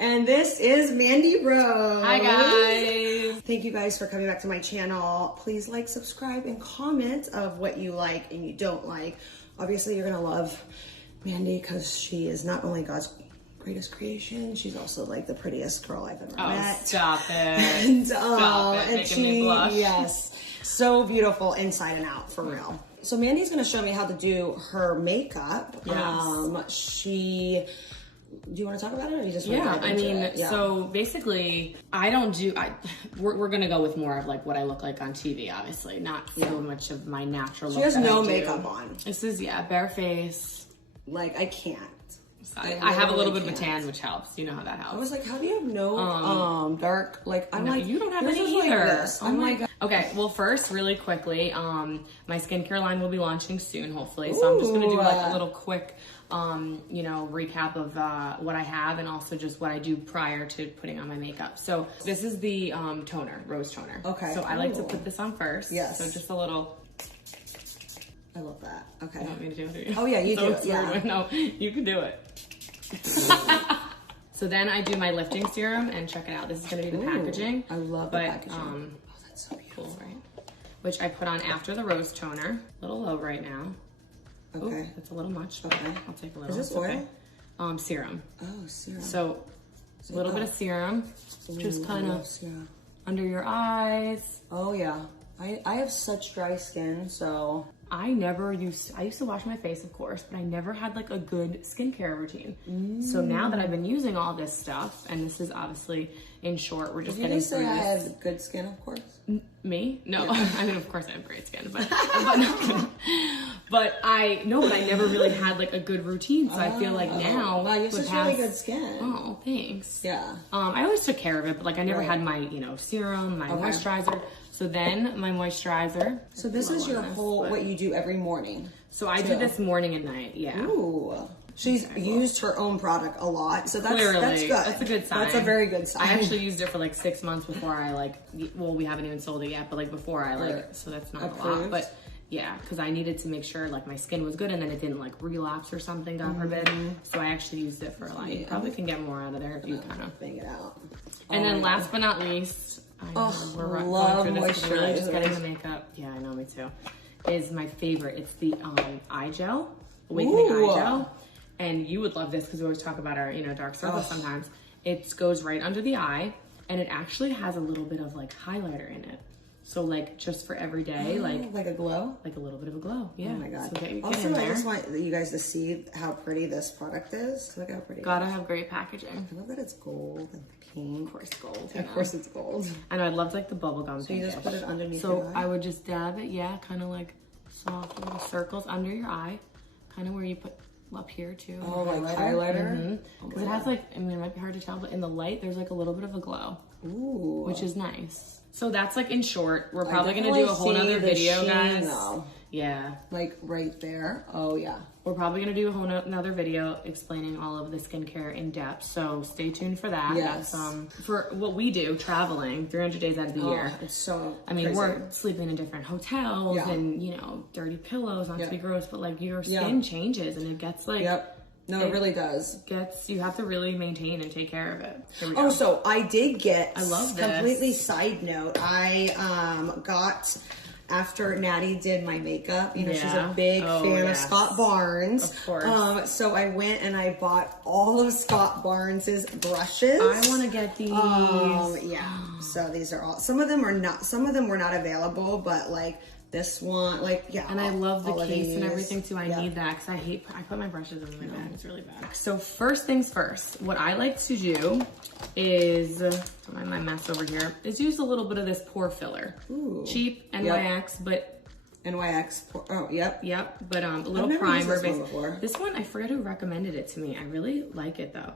And this is Mandy Bros. Hi guys. Thank you guys for coming back to my channel. Please like, subscribe, and comment of what you like and you don't like. Obviously, you're gonna love Mandy because she is not only God's greatest creation, she's also like the prettiest girl I've ever met. Stop it. And, Stop it. and Making me blush. Yes, so beautiful inside and out, for real. So Mandy's gonna show me how to do her makeup. Yes. Do you want to talk about it, or you just want to dive into it? So basically, we're gonna go with more of like what I look like on TV, obviously, not so much of my natural look. She has no makeup on. This is bare face. Like I can't. I have a little bit of a tan, which helps. You know how that helps. I was like, how do you have no dark? Like I'm like, you don't have any either. Like this. I'm like, okay. Well, first, really quickly, my skincare line will be launching soon, hopefully. So I'm just gonna do like a little quick, recap of what I have and also just what I do prior to putting on my makeup. So this is the toner, rose toner. Okay. So I like to put this on first. Yes. So just a little. I love that. Okay. You want me to do it? Oh yeah, you do it. Yeah. No, you can do it. So then I do my lifting serum, and check it out. This is going to be the packaging. I love the packaging. Oh, that's so beautiful, right? Which I put on after the rose toner. A little low right now. Okay. Ooh, that's a little much. Okay. I'll take a little. Is this oil? Okay. Serum. Oh, serum. So a little bit of serum, just kind of under your eyes. Oh yeah. I have such dry skin, so. I used to wash my face, of course, but I never had like a good skincare routine. So now that I've been using all this stuff, and this is obviously, in short, we're just getting through this. I have good skin, of course? Me? No. Yeah. I mean, of course I have great skin, but I never really had like a good routine. So I feel like now. Wow, you have such really good skin. Oh, thanks. Yeah. I always took care of it, but like I never had my, serum, my moisturizer. So then my moisturizer. So this is your whole, what you do every morning. So I do this morning and night, yeah. Ooh. She's used her own product a lot, so that's good. That's a good sign. That's a very good sign. I actually used it for like 6 months before I we haven't even sold it yet, but like before I so that's not a lot. But yeah, because I needed to make sure like my skin was good and then it didn't like relapse or something, God forbid. So I actually used it for like, you probably can get more out of there if you kind of bang it out. And then last but not least, we're love going through this, moisturizer. really just getting the makeup. Yeah, I know, me too. Is my favorite. It's the eye gel, awakening eye gel. And you would love this because we always talk about our, dark circles sometimes. It goes right under the eye, and it actually has a little bit of like highlighter in it. So like just for every day, like a glow? Like a little bit of a glow, yeah. Oh my God. So get also, I just want you guys to see how pretty this product is. Look how pretty Gotta have great packaging. I love that it's gold and pink. Of course gold. Of course it's gold. I know, I love like the bubblegum. So you just put it underneath your eye? I would just dab it, kind of like soft little circles under your eye. Kind of where you put up here too. Oh, like highlighter? Because it has like, it might be hard to tell, but in the light, there's like a little bit of a glow. Ooh. Which is nice. So that's like in short. We're probably going to do a whole nother video, guys. Though. Yeah. Like right there. Oh, yeah. We're probably going to do a whole nother video explaining all of the skincare in depth. So stay tuned for that. Yes. That's for what we do, traveling 300 days out of the year. It's so crazy. We're sleeping in different hotels and, dirty pillows, not to be gross, but like your skin changes and it gets like... No, it really does. You have to really maintain and take care of it. Here we go. Oh, so I did get, I love this. Completely side note, I got, after Natty did my makeup, she's a big fan of Scott Barnes. Of course. So I went and I bought all of Scott Barnes's brushes. I want to get these. Yeah. So these are all, some of them were not available, but like, this one, and I love the case and everything too. I need that because I put my brushes in my bag. It's really bad. So first things first, what I like to do is, my mess over here, is use a little bit of this pore filler. Ooh. Cheap NYX, but NYX. Oh, yep. Yep. But a little primer base. This one, I forget who recommended it to me. I really like it though,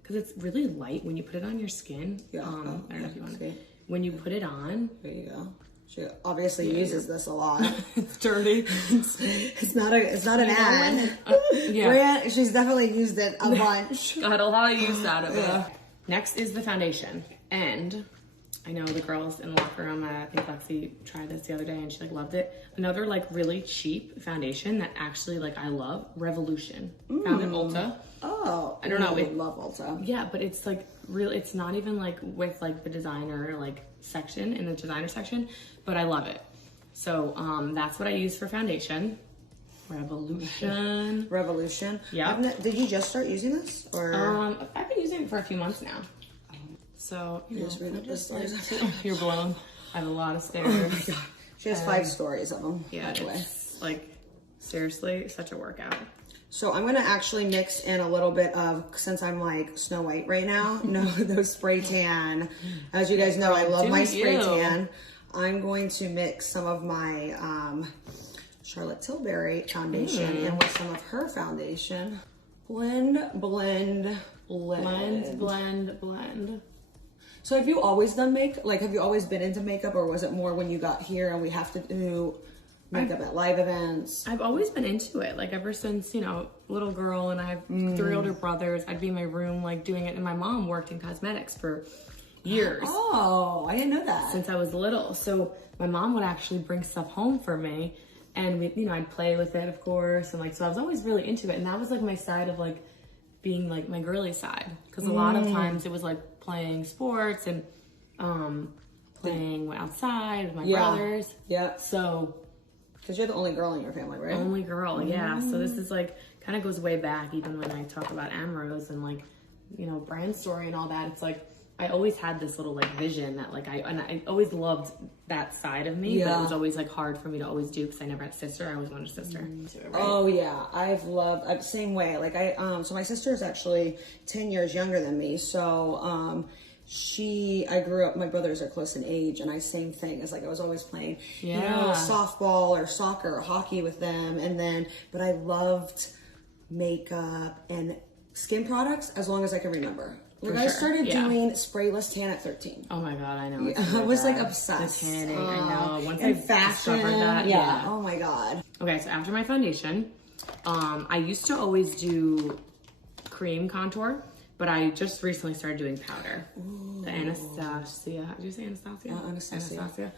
because it's really light when you put it on your skin. Yeah. I don't know if you want to. When you put it on, there you go. She obviously uses this a lot. It's dirty. It's not an ad. Brand, she's definitely used it a bunch. Got a lot of use out of it. Next is the foundation. And I know the girls in the locker room, I think Lexi tried this the other day and she loved it. Another really cheap foundation that actually I love, Revolution. Found at Ulta. Oh, I don't know. I love Ulta. Yeah, but it's like real. It's not even like with like the designer like section in the designer section, but I love it. So that's what I use for foundation. Revolution. Yeah. Did you just start using this, or? I've been using it for a few months now. So you know, you're blown. I have a lot of stairs. Oh my God. She has 5 stories of them. Yeah, it's like seriously such a workout. So I'm gonna actually mix in a little bit of, since I'm like Snow White right now, those spray tan. As you guys know, I love my spray tan. I'm going to mix some of my Charlotte Tilbury foundation in with some of her foundation. Blend. So have you always done have you always been into makeup, or was it more when you got here and we have to do makeup at live events? I've always been into it, like ever since, you know, little girl, and I have 3 older brothers. I'd be in my room like doing it, and my mom worked in cosmetics for years. Oh, I didn't know that. Since I was little. So my mom would actually bring stuff home for me, and we, you know, I'd play with it, of course, and like, so I was always really into it, and that was like my side of like being like my girly side, because a lot of times it was like playing sports and playing outside with my brothers. Yeah. So because you're the only girl in your family, right? Only girl, yeah. So this is like kind of goes way back, even when I talk about Amrose and like, you know, brand story and all that. It's like I always had this little like vision that like I always loved that side of me, but it was always like hard for me to always do because I never had a sister. I always wanted a sister. Right? Oh yeah, I've loved same way. Like so my sister is actually 10 years younger than me. So I grew up, my brothers are close in age, and same thing. It's like I was always playing, you know, softball or soccer or hockey with them. But I loved makeup and skin products as long as I can remember. Like I started doing sprayless tan at 13. Oh my God, I know. I was like obsessed. The tanning, I know. Once I discovered that, yeah. Oh my God. Okay, so after my foundation, I used to always do cream contour, but I just recently started doing powder. Ooh. The Anastasia. Did you say Anastasia? Anastasia.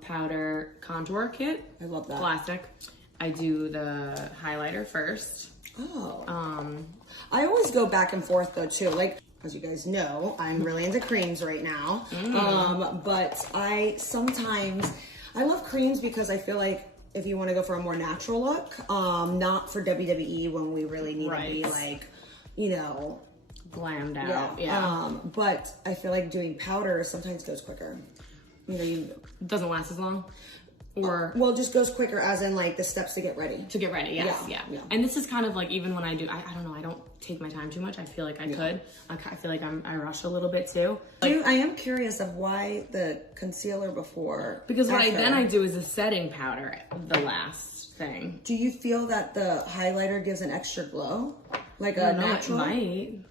Powder contour kit. I love that. Classic. I do the highlighter first. Oh. I always go back and forth though too. Like, as you guys know, I'm really into creams right now. But I love creams because I feel like if you want to go for a more natural look, not for WWE when we really need to be like, you know, glammed out. Yeah. But I feel like doing powder sometimes goes quicker. You know, it doesn't last as long. Or well, it just goes quicker, as in like the steps to get ready. Yes, yeah. And this is kind of like, even when I do, I don't know, I don't take my time too much. I feel like I could. I feel like I rush a little bit too. Like, I am curious of why the concealer before. Because what I do is a setting powder, the last thing. Do you feel that the highlighter gives an extra glow, like a natural? It might.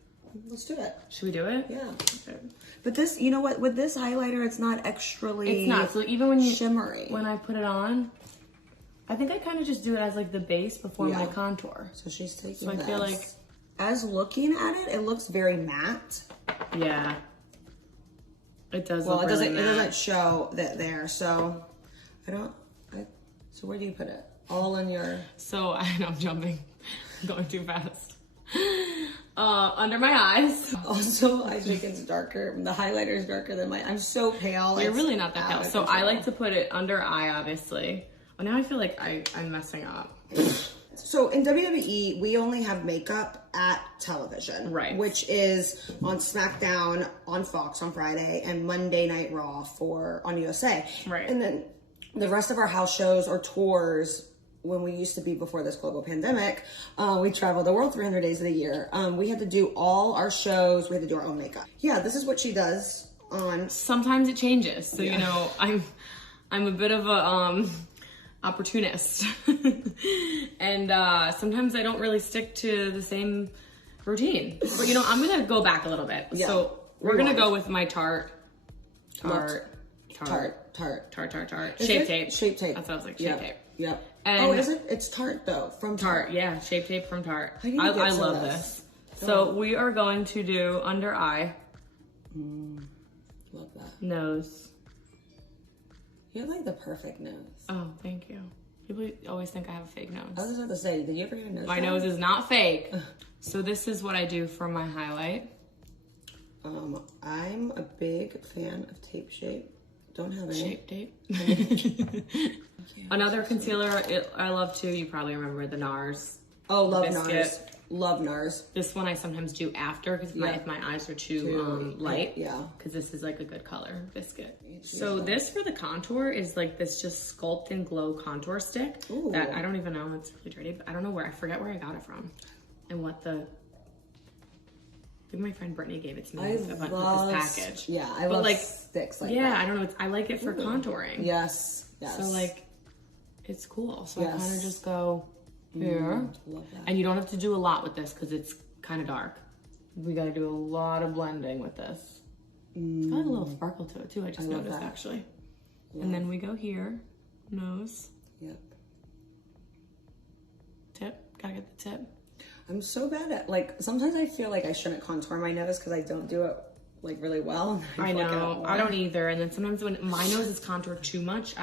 Let's do it. Should we do it? Yeah. Okay. But this, you know what? With this highlighter, it's not extrally. It's not. So even when you shimmery, when I put it on, I think I kind of just do it as like the base before my contour. So she's taking. So I feel like, as looking at it, it looks very matte. Yeah. It does. Well, look really it matte. doesn't show that there. So so where do you put it? All in your. So I know I'm jumping, going too fast. Under my eyes. Also, I think it's darker. The highlighter is darker than mine. I'm so pale. You're really not that pale. So I like to put it under eye, obviously. Oh, now I feel like I'm messing up. So in WWE, we only have makeup at television. Right. Which is on SmackDown on Fox on Friday and Monday Night Raw on USA. Right. And then the rest of our house shows or tours, when we used to be before this global pandemic, we traveled the world 300 days of the year. We had to do all our shows. We had to do our own makeup. Yeah, this is what she does on. Sometimes it changes. So, you know, I'm a bit of a opportunist. And sometimes I don't really stick to the same routine. But, you know, I'm going to go back a little bit. Yeah. So we're going to go with my Tarte. Shape tape. Shape tape. That sounds like shape tape. Yep. And is it? It's Tarte though, from Tarte. Yeah, shape tape from Tarte. I love this. So we are going to do under eye. Love that. Nose. You have like the perfect nose. Oh, thank you. People always think I have a fake nose. I was just about to say, did you ever get a nose My job? nose is not fake. So this is what I do for my highlight. I'm a big fan of Tape Shape. Don't have any. Shape tape. Another concealer I love too, you probably remember the NARS. Oh, love Biscuit. NARS. Love NARS. This one I sometimes do after because if my eyes are too light. Yeah. Because this is like a good color, Biscuit. So this for the contour is like this just Sculpt and Glow contour stick. Ooh. That I don't even know, it's really dirty, but I don't know I forget where I got it from. And what I think my friend Brittany gave it to me with this package. Yeah, I love like, sticks like that. Yeah, I don't know. I like it for contouring. Yes, yes. So like, it's cool. So Yes. I kind of just go here. Love that. And you don't have to do a lot with this because it's kind of dark. We got to do a lot of blending with this. It's got a little sparkle to it too. I just noticed that. actually. Yeah. And then we go here, nose. Yep. Tip. Gotta get the tip. I'm so bad at, like, sometimes I feel like I shouldn't contour my nose because I don't do it, like, really well. I know. I don't either. And then sometimes when my nose is contoured too much,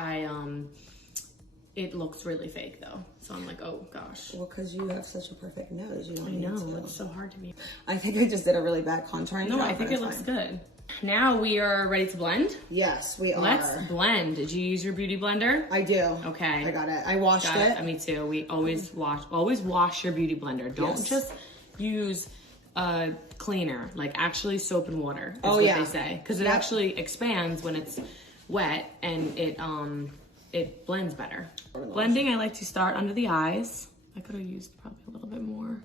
it looks really fake though. So I'm like, oh gosh. Well, because you have such a perfect nose. You don't need I know. to. It's so hard to be. I think I just did a really bad contouring job. No, I think it looks good. Now we are ready to blend. Yes, we are. Let's blend. Did you use your beauty blender? I do. Okay. I got it. I washed it. Me too. We always wash your beauty blender. Don't just use a cleaner, like actually soap and water is what they say. Because it actually expands when it's wet and it blends better. Blending, I like to start under the eyes. I could have used probably a little bit more.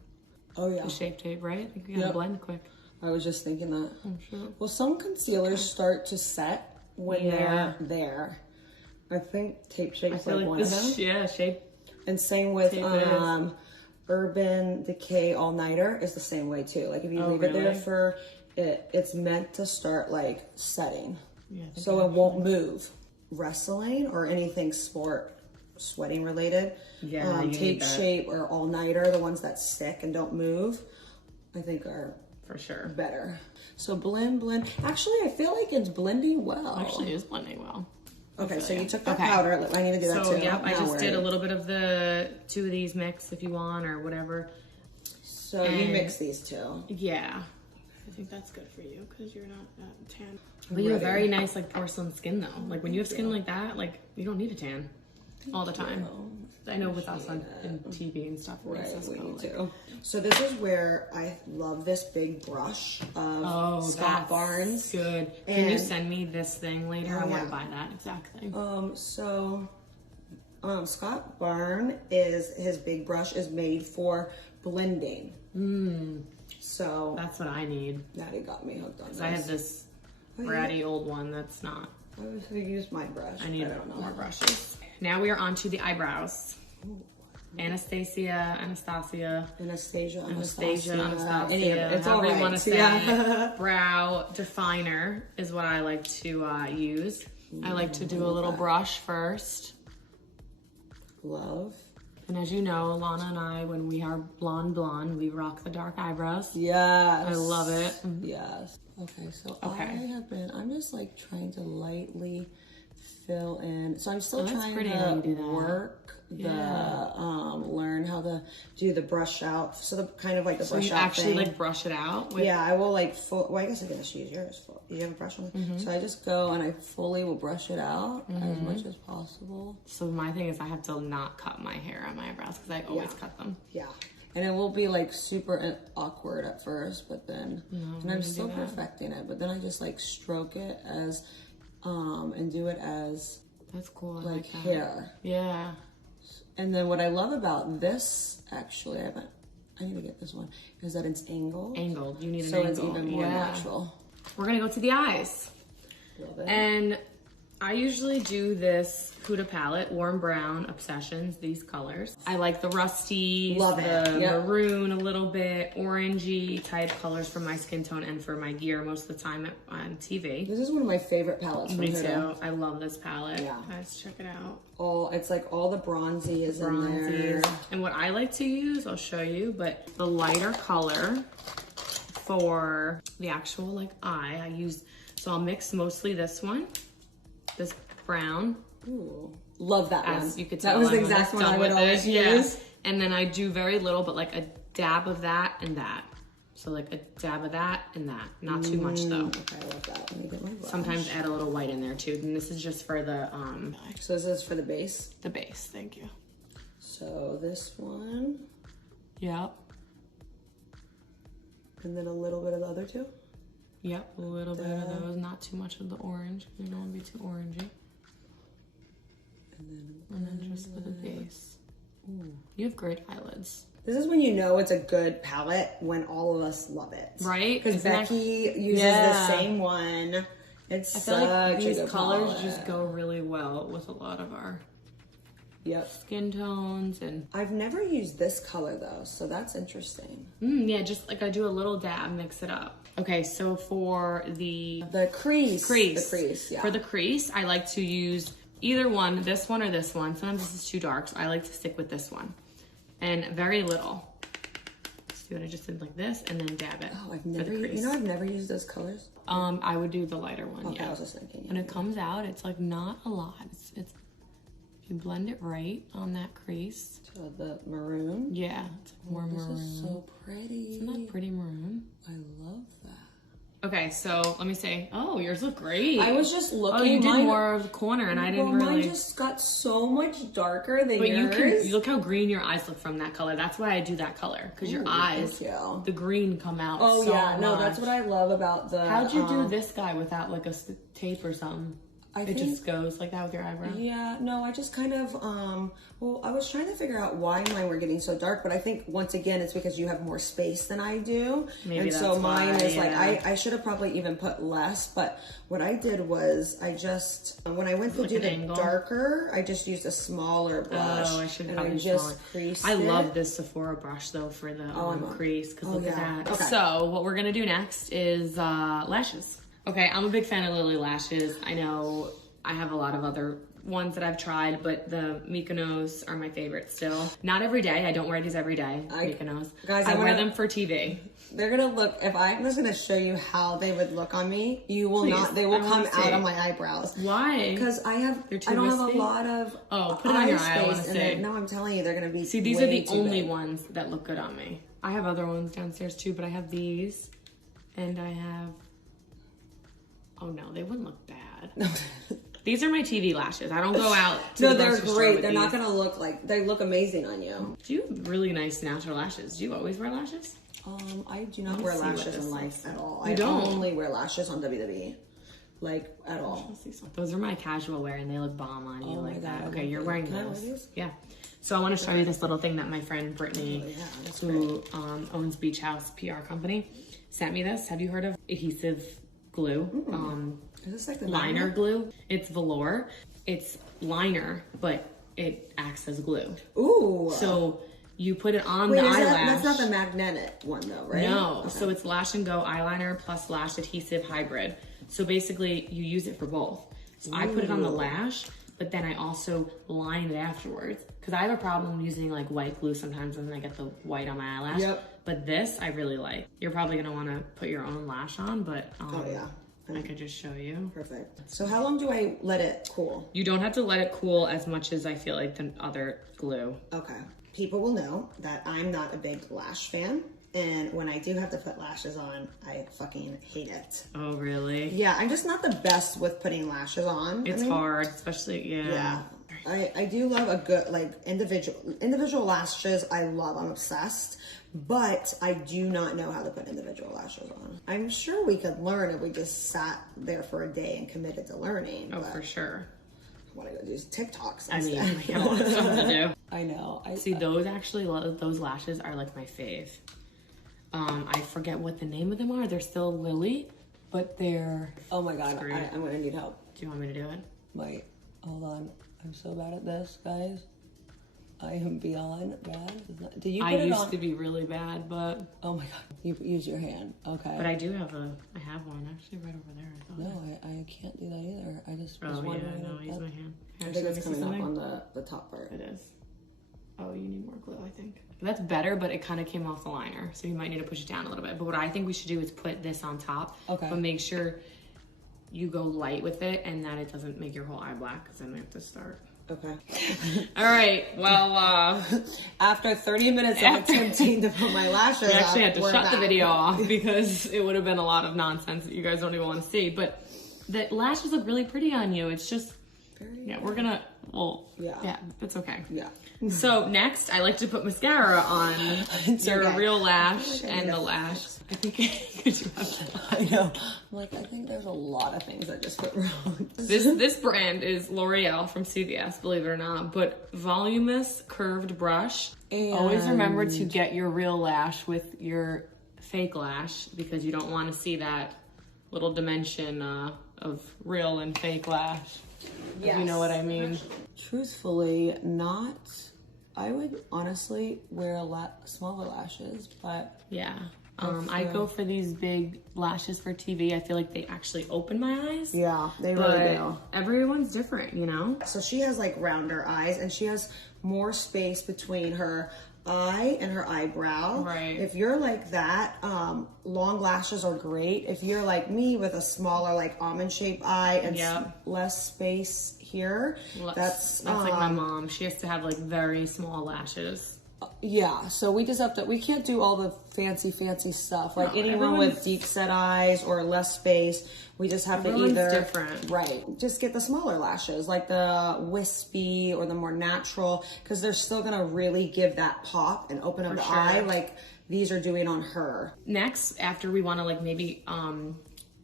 Oh yeah. The Shape Tape, right? I think we gotta blend quick. I was just thinking that. I'm sure. Well, some concealers start to set when they're there. I think Tape Shape's like one of them. Yeah, Shape. And same with Urban Decay All Nighter is the same way too. Like if you leave it there for it's meant to start like setting. Yeah, so it won't move. Wrestling or anything sweating related. Yeah, Tape Shape or All Nighter, the ones that stick and don't move, I think are for sure better. So blend. Actually, I feel like it's blending well. Actually, it is blending well. Okay, so you took that powder. I need to do that too. So yep, I just did a little bit of the two of these mix if you want or whatever. So you mix these two. Yeah. I think that's good for you because you're not tan. But you have very nice like porcelain skin though. Like when you have skin like that, like you don't need a tan all the time. I know with us on TV and stuff. Right, we need to. So this is where I love this big brush of Scott Barnes. Good. Can you send me this thing later? I want to buy that exact thing. Scott Barnes his big brush is made for blending. So that's what I need. Daddy got me hooked on this. I have this bratty old one that's not. I was gonna use my brush. I need more brushes. Now we are on to the eyebrows. Anastasia. It's all right. You want to say brow definer is what I like to use. I like to do a little brush first. Love. And as you know, Lana and I, when we are blonde, we rock the dark eyebrows. Yes. I love it. Yes. Okay, so I'm just like trying to lightly fill in. So I'm still trying to work learn how to do the brush out. So the kind of like the brush out. So you actually like brush it out? Yeah, I will like well, I guess I can just use yours. You have a brush on? So I just go and I fully will brush it out as much as possible. So my thing is I have to not cut my hair on my eyebrows because I always cut them. Yeah. And it will be like super awkward at first, but then, and I'm still perfecting it, but then I just like stroke it as, and do it as, that's cool. Like hair. Yeah. And then what I love about this, actually, I need to get this one, is that it's angled. Angled. You need an angle. So it's even more natural. We're going to go to the eyes. Love it. And I usually do this Huda palette, Warm Brown, Obsessions, these colors. I like the rusty, the maroon a little bit, orangey type colors for my skin tone and for my gear most of the time on TV. This is one of my favorite palettes from Huda. Me too. I love this palette. Yeah. Guys, check it out. It's like all the bronzy is in there. And what I like to use, I'll show you, but the lighter color for the actual like eye, so I'll mix mostly this one. This brown Ooh, love that one. As you could tell, that was the I'm exact one done I would with always it. Yeah. use. And then I do very little, but like a dab of that and that. So like a dab of that and that. Not too much though. Okay, I love that. Let me get my brush. Sometimes add a little white in there too. And this is just for the So this is for the base? the base. Thank you. So this one. Yep. And then a little bit of the other two? Yep, a little bit of those. Not too much of the orange. You don't want to be too orangey. And then just for the base. Ooh, you have great eyelids. This is when you know it's a good palette, when all of us love it. Right? Because Becky uses the same one. It's I feel like these colors palette. just go really well with a lot of our skin tones. And I've never used this color though, so that's interesting. yeah, just like I do a little dab, mix it up. Okay, so for the crease. Yeah. For the crease, I like to use either one, this one or this one. Sometimes this is too dark, so I like to stick with this one. And very little. See what I just did, like this, and then dab it. Oh, I've never used those colors. I would do the lighter one. Okay, yeah. I was just thinking. When it comes out, it's like not a lot. It's if you blend it right on that crease. So the maroon. Yeah, it's like more maroon. This is so pretty. Isn't that pretty maroon? I love that. Okay, so let me say, oh, yours look great. I was just looking. Oh, you did more of the corner, and I didn't really. Mine just got so much darker than But yours. you look how green your eyes look from that color. That's why I do that color, because your eyes, the green come out. Oh so yeah, no, much. that's what I love about the. How'd you do this guy without like a tape or something? I It just goes like that with your eyebrow. Yeah, no, I just kind of, well, I was trying to figure out why mine were getting so dark, but I think once again, it's because you have more space than I do. Maybe and so mine why, is like, I should have probably even put less, but what I did was I just, when I went to do the darker, I just used a smaller brush. Oh, I should and probably I just creased I it. love this Sephora brush though for the crease, because look at that. Okay. So what we're gonna do next is lashes. Okay, I'm a big fan of Lily lashes. I know I have a lot of other ones that I've tried, but the Mykonos are my favorite still. Not every day. I don't wear these every day, Mykonos. Guys, I wear them for TV. They're gonna look, if I'm just gonna show you how they would look on me, you will not, they will come out of my eyebrows. Why? Because I don't have a lot of put it on your eye, I wanna space, see. No, I'm telling you, they're gonna be these are the only big. ones that look good on me. I have other ones downstairs too, but I have these, and I have, oh no, they wouldn't look bad. These are my TV lashes. I don't go out to the they're grocery store great. with They're these. not gonna look like, they look amazing on you. Do you have really nice natural lashes? Do you always wear lashes? I do not wear lashes in life at all. I don't? only wear lashes on WWE. Like, at all. Those are my casual wear, and they look bomb on you like that. Okay, you're wearing Can I wear those. these? Yeah. So I want to show you this little thing that my friend Brittany, who owns Beach House PR company, sent me this. Have you heard of adhesive glue? Is this like the liner glue? It's velour. It's liner, but it acts as glue. Ooh. So you put it on the eyelash. That's not the magnetic one though, right? No. Okay. So it's Lash and Go eyeliner plus lash adhesive hybrid. So basically you use it for both. So I put it on the lash, but then I also line it afterwards. Because I have a problem using like white glue sometimes when I get the white on my eyelash. Yep. But this I really like. You're probably going to want to put your own lash on, but oh yeah. I could just show you. Perfect. So how long do I let it cool? You don't have to let it cool as much as I feel like the other glue. Okay. People will know that I'm not a big lash fan. And when I do have to put lashes on, I fucking hate it. Oh, really? Yeah, I'm just not the best with putting lashes on. It's hard, especially, Yeah. I do love a good, like, individual lashes. I love. I'm obsessed. But I do not know how to put individual lashes on. I'm sure we could learn if we just sat there for a day and committed to learning. Oh, for sure. I want to go do TikToks I mean, instead. we have a lot of stuff to do. I know. See, those lashes are like my fave. I forget what the name of them are. They're still Lily, but they're... Oh my God, I'm going to need help. Do you want me to do it? Wait, hold on. I'm so bad at this, guys. I am beyond bad. Do you put I it used on? to be really bad, but... Oh my God, you use your hand. Okay. But I have one actually right over there. No, I can't do that either. I just was Oh yeah, wondering. no, I use my hand. I think it's coming up on the top part. It is. Oh, you need more glue, I think. That's better, but it kind of came off the liner, so you might need to push it down a little bit. But what I think we should do is put this on top. Okay. But make sure you go light with it and that it doesn't make your whole eye black, because then we have to start. Okay. All right. Well, after 30 minutes of attempting to put my lashes we actually had to we're shut back. the video off because it would have been a lot of nonsense that you guys don't even want to see. But the lashes look really pretty on you. It's just, yeah, we're gonna, well, yeah, it's okay. Yeah. So next, I like to put mascara on your real lash and the lash. I think could you have that? I know. I'm like, I think there's a lot of things I just put wrong. This brand is L'Oreal from CVS, believe it or not, but voluminous curved brush. And always remember to get your real lash with your fake lash, because you don't want to see that little dimension of real and fake lash. Yes. You know what I mean? Truthfully, not. I would honestly wear smaller lashes, but yeah. I go for these big lashes for TV. I feel like they actually open my eyes. Yeah, they really do. Everyone's different, you know? So she has like rounder eyes, and she has more space between her eye and her eyebrow. Right. If you're like that, long lashes are great. If you're like me with a smaller, like almond shaped eye and less space here, that's like my mom. She has to have like very small lashes. Yeah, so we just have to, we can't do all the fancy stuff. Like anyone with deep set eyes or less space, we just have to either, different. Right, just get the smaller lashes, like the wispy or the more natural, because they're still gonna really give that pop and open up the eye like these are doing on her. Next, after we wanna like maybe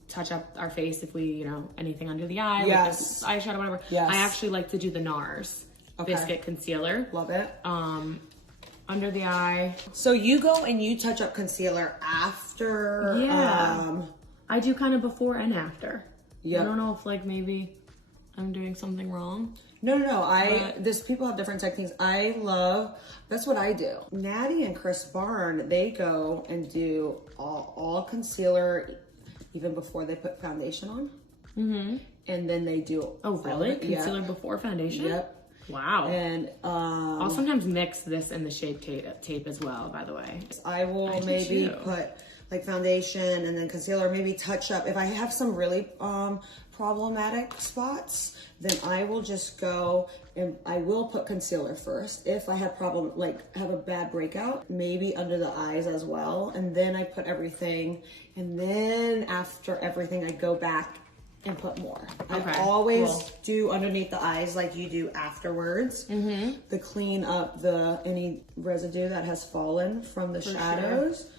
touch up our face, if we, you know, anything under the eye, yes, like eyeshadow, whatever. Yes. I actually like to do the NARS Biscuit Concealer. Love it. Under the eye. So you go and you touch up concealer after? Yeah. I do kind of before and after. Yeah. I don't know if like maybe I'm doing something wrong. No. People have different techniques. That's what I do. Natty and Chris Barn, they go and do all concealer even before they put foundation on. Mm-hmm. And then they do. Oh, really? Concealer before foundation? Yep. Wow. And I'll sometimes mix this and the Shape tape as well, by the way. I will maybe put like foundation and then concealer, maybe touch up. If I have some really problematic spots, then I will just go and I will put concealer first. If I have have a bad breakout, maybe under the eyes as well. And then I put everything. And then after everything, I go back and put more. Okay, I always do underneath the eyes like you do afterwards to clean up any residue that has fallen from the shadows.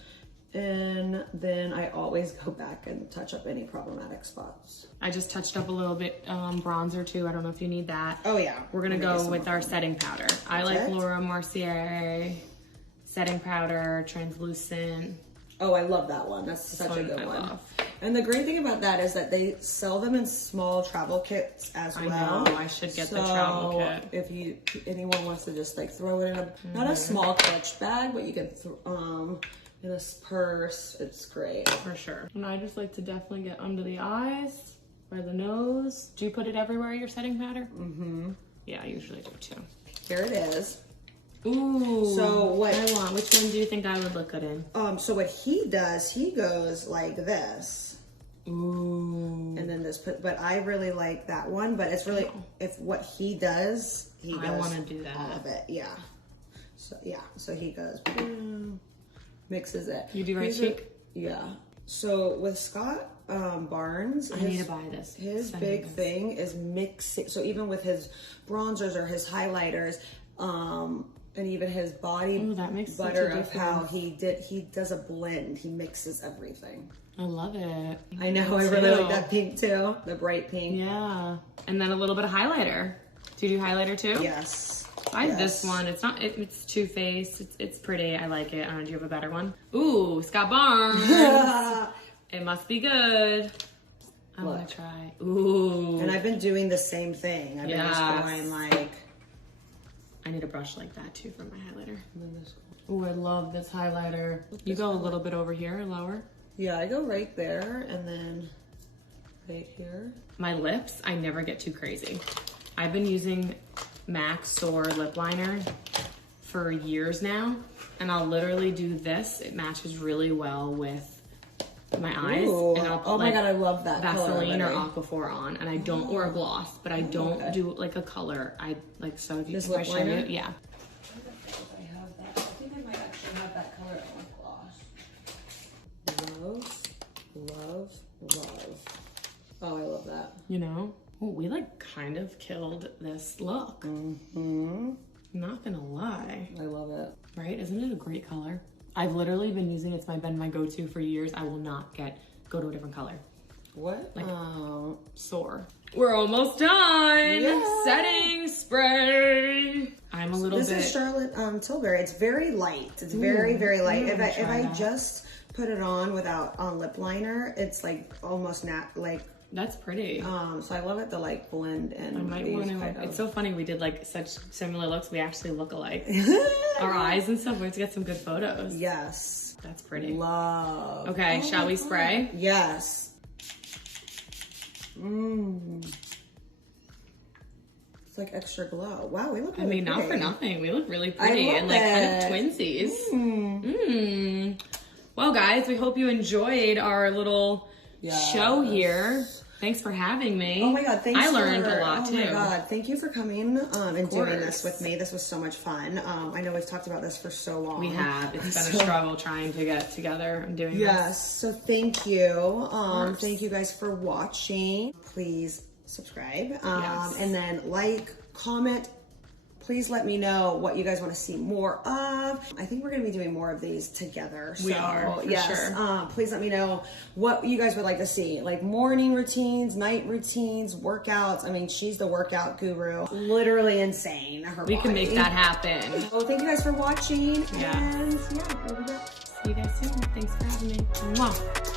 And then I always go back and touch up any problematic spots. I just touched up a little bit bronzer too. I don't know if you need that. Oh yeah. We're gonna go with our setting powder. I like Laura Mercier setting powder, translucent. Oh, I love that one. That's such a good one. And the great thing about that is that they sell them in small travel kits as well. I know, I should get the travel kit. If anyone wants to just like throw it in not a small clutch bag, but you can in a purse, it's great. For sure. And I just like to definitely get under the eyes, by the nose. Do you put it everywhere, your setting powder? Mm-hmm. Yeah, I usually do too. Here it is. Ooh. So what I want? Which one do you think I would look good in? So what he does, he goes like this. Ooh. And then but I really like that one, but it's really, if what he does, I want to do that. All of it, yeah. So he goes, mixes it. You do right cheek? Yeah. So with Scott Barnes, I need to buy this. His big thing is mixing. So even with his bronzers or his highlighters, and even his body butter of how he does a blend. He mixes everything. I love it. I know, I really like that pink too, the bright pink. Yeah. And then a little bit of highlighter. Do you do highlighter too? Yes. I have this one. It's Too Faced. It's pretty. I like it. Do you have a better one? Ooh, Scott Barnes. It must be good. I want to try. Ooh. And I've been doing the same thing. I've been just going like. I need a brush like that too for my highlighter. Ooh, I love this highlighter. You go a little bit over here, lower. Yeah, I go right there and then right here. My lips, I never get too crazy. I've been using MAC Soar lip liner for years now, and I'll literally do this. It matches really well with my eyes. Ooh. And I'll Oh my God, I love that Vaseline color or Aquaphor on, and I don't wear a gloss, but I don't do like a color. I like, so if This if I lip show liner? you, yeah. I have that. I think I might actually have that color in lip gloss. Love, love, love. Oh, I love that. You know? Oh, we like kind of killed this look. Mm-hmm. Not gonna lie. I love it. Right? Isn't it a great color? I've literally been using it. It's been my go-to for years. I will not go to a different color. What? Like, sore. We're almost done. Yeah. Setting spray. I'm a little bit. This is Charlotte Tilbury. It's very light. It's very, very light. If I that. just put it on without lip liner, it's like almost like. That's pretty. So I love it. The like blend and I might want to. It's so funny. We did like such similar looks. We actually look alike. Our eyes and stuff. We have to get some good photos. Yes. That's pretty. Love. Okay, shall we spray? Yes. Mmm. It's like extra glow. Wow, we look really I mean, not for pretty. nothing. We look really pretty love and like kind of it. twinsies. Well, guys, we hope you enjoyed our little show here. Thanks for having me. Oh my God, thanks. I learned a lot too. Oh my God, thank you for coming and doing this with me. This was so much fun. I know we've talked about this for so long. We have. It's been a struggle trying to get together and doing this. Yes, so thank you. Thank you guys for watching. Please subscribe. And then like, comment. Please let me know what you guys want to see more of. I think we're going to be doing more of these together. We are, for sure. Please let me know what you guys would like to see. Like morning routines, night routines, workouts. I mean, she's the workout guru. Literally insane. We can make that happen. So thank you guys for watching. Yeah. And yeah, we'll be back. See you guys soon. Thanks for having me. Mwah.